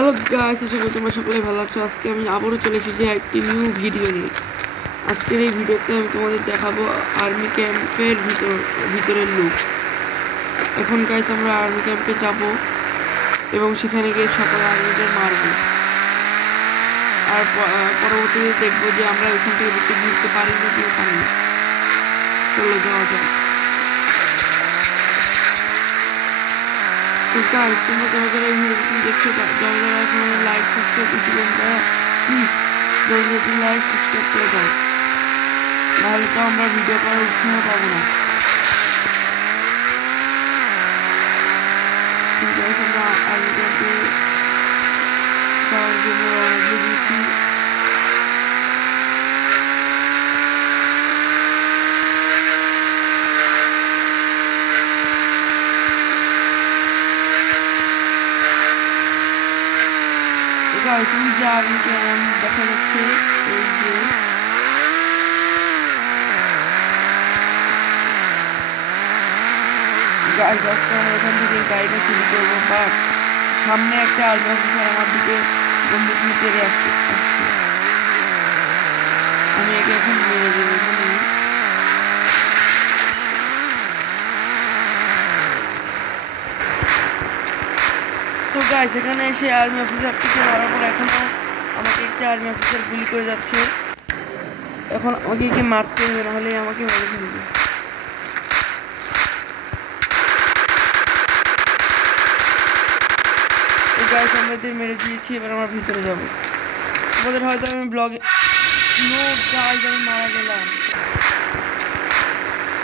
Hello guys, আশা করি তোমরা সকলে ভালো আছো। আজকে আমি আবারও চলে এসেছি একটি নিউ ভিডিও নিয়ে। আজকের এই ভিডিওতে আমি তোমাদের দেখাবো আর্মি ক্যাম্পের ভিতরের লুক। এখন গাইস আমরা আর্মি ক্যাম্পে যাব এবং সেখানে গিয়ে সকল আর্মিদের মারব, আর পরবর্তীতে দেখবো যে আমরা ওইখান থেকে বেশি ঘুরতে পারি না কি পারি না। চলো যাওয়া যাক। তো গাইস, তোমরা যারা যারা এই ভিডিওটি দেখছো, যারা যারা এখন লাইক সাবস্ক্রাইব করছিলেন, তারা প্লিজ জলদি লাইক সাবস্ক্রাইব করে দাও, নাহলে তো আমরা ভিডিও করার উৎসাহ পাবো না। আমরা আর্মি ক্যাম্পে যাওয়ার জন্য রওনা দিয়ে দিয়েছি। তুমি যে আর্মি ক্যাম্প দেখা যাচ্ছে, এই যে এখান থেকে গাড়িটা শুরু করবো, বাট সামনে একটা আর্মি অফিসার আমার দিকে বন্দুক নিয়ে তেড়ে আসছে। আমি একে এখন মেরে দেবো। তো গাইস, এখানে এসে আর্মি অফিসারটিকে মারার পর এখনও আমাকে একটা আর্মি অফিসার গুলি করে যাচ্ছে। এখন আমাকে একে মারতে হবে, নাহলে আমাকে মেরে ফেলবে। তো গাইস, আমরা এদের মেরে দিয়েছি। এবার আমরা ভিতরে যাবো। তোমাদের হয়তো আমি ব্লগে আমি মারা গেলাম।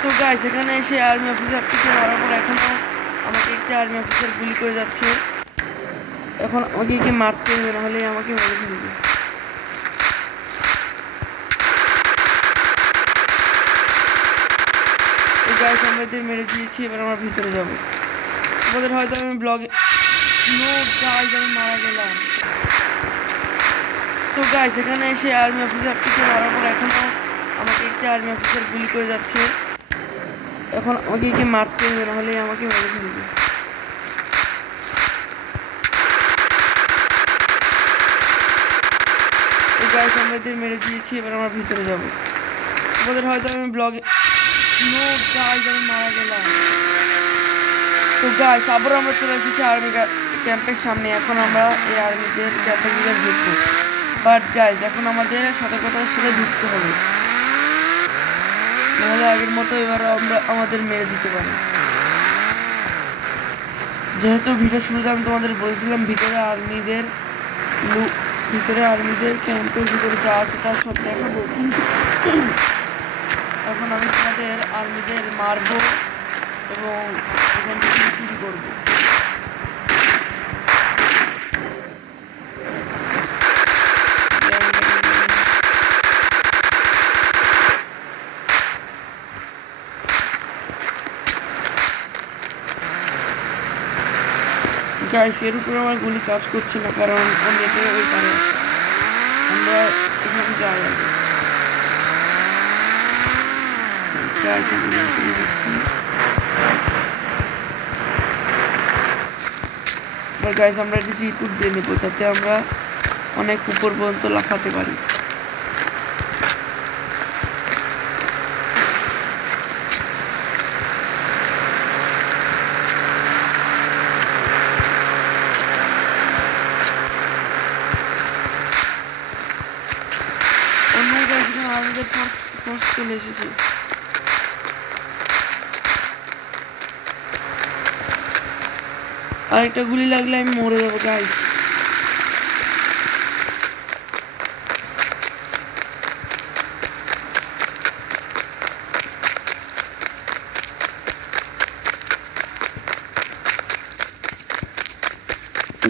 তো গাইস, এখানে এসে আর্মি অফিসারটিকে মারার পর এখনও আমাকে একটা আর্মি অফিসার গুলি করে যাচ্ছে। এখন আমাকে একে মারতে হবে, নাহলে আমাকে মেরে ফেলবে। তো গাইস, আমরা এদের মেরে দিয়েছি। এবার আমরা ভিতরে যাব। তোমাদের হয়তো আমি ব্লগে আমি মারা গেলাম। তো গাইস, এখানে এসে আর্মি অফিসারটিকে মারার পর এখনও আমাকে একটা আর্মি অফিসার গুলি করে যাচ্ছে। এখন আমাকে একে মারতে হবে, নাহলে আমাকে মেরে ফেলবে। তো গাইস, আমরা এদের মেরে দিয়েছি। এবার আমরা ভিতরে যাব। তোমাদের হয়তো আমি ব্লগে আমি মারা গেলাম। তো গাইস, আবারও আমরা চলে এসেছি আর্মি ক্যাম্পের সামনে। এখন আমরা এই আর্মিদের ক্যাম্পের ভিতরে ঢুকবো, বাট গাইস এখন আমাদের সতর্কতার সাথে ঢুকতে হবে, নাহলে আগের মতো এবারও আমাদের মেরে দিতে পারে। যেহেতু ভিডিও শুরুতে আমি তোমাদের বলছিলাম ভিতরে আর্মিদের ক্যাম্পের ভিতরে যা আছে তার সব দেখাবো, কিন্তু এখন আমি তোমাদের আর্মিদের মারবো এবং এখান থেকে চুরি করবো। গাইস, এর উপরে আমার গুলি কাজ করছে না, কারণ অনেকে ওই পারে আছে। আমরা এখানে যাই আগে। গাইস, আমরা এটি চিরকুট দিয়ে নেবো, যাতে আমরা অনেক উপর পর্যন্ত লাফাতে পারি। আমাদের ফার্স্ট চলে এসেছে। আরেকটা গুলি লাগলে আমি মরে যাবো গাইস।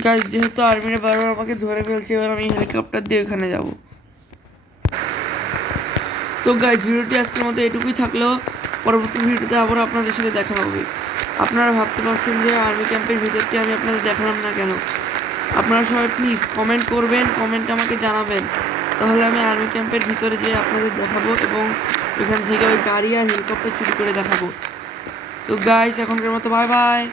গাইস, যেহেতু আর্মিরা বারবার আমাকে ধরে ফেলছে, এবার আমি হেলিকপ্টার দিয়ে ওখানে যাব। তো গাইস, ভিডিওটি আজকের মতো এটুকুই থাকলেও পরবর্তী ভিডিওতে আবার আপনাদের সাথে দেখা হবে। আপনারা ভাবতে পারছেন যে আর্মি ক্যাম্পের ভিতরটি আমি আপনাদের দেখালাম না কেন। আপনারা সবাই প্লিজ কমেন্ট করবেন, কমেন্টে আমাকে জানাবেন, তাহলে আমি আর্মি ক্যাম্পের ভিতরে যেয়ে আপনাদের দেখাবো এবং এখান থেকে ওই গাড়ি আর হেলিকপ্টার চুরি করে দেখাবো। তো গাইস, এখনকার মতো বাই বাই।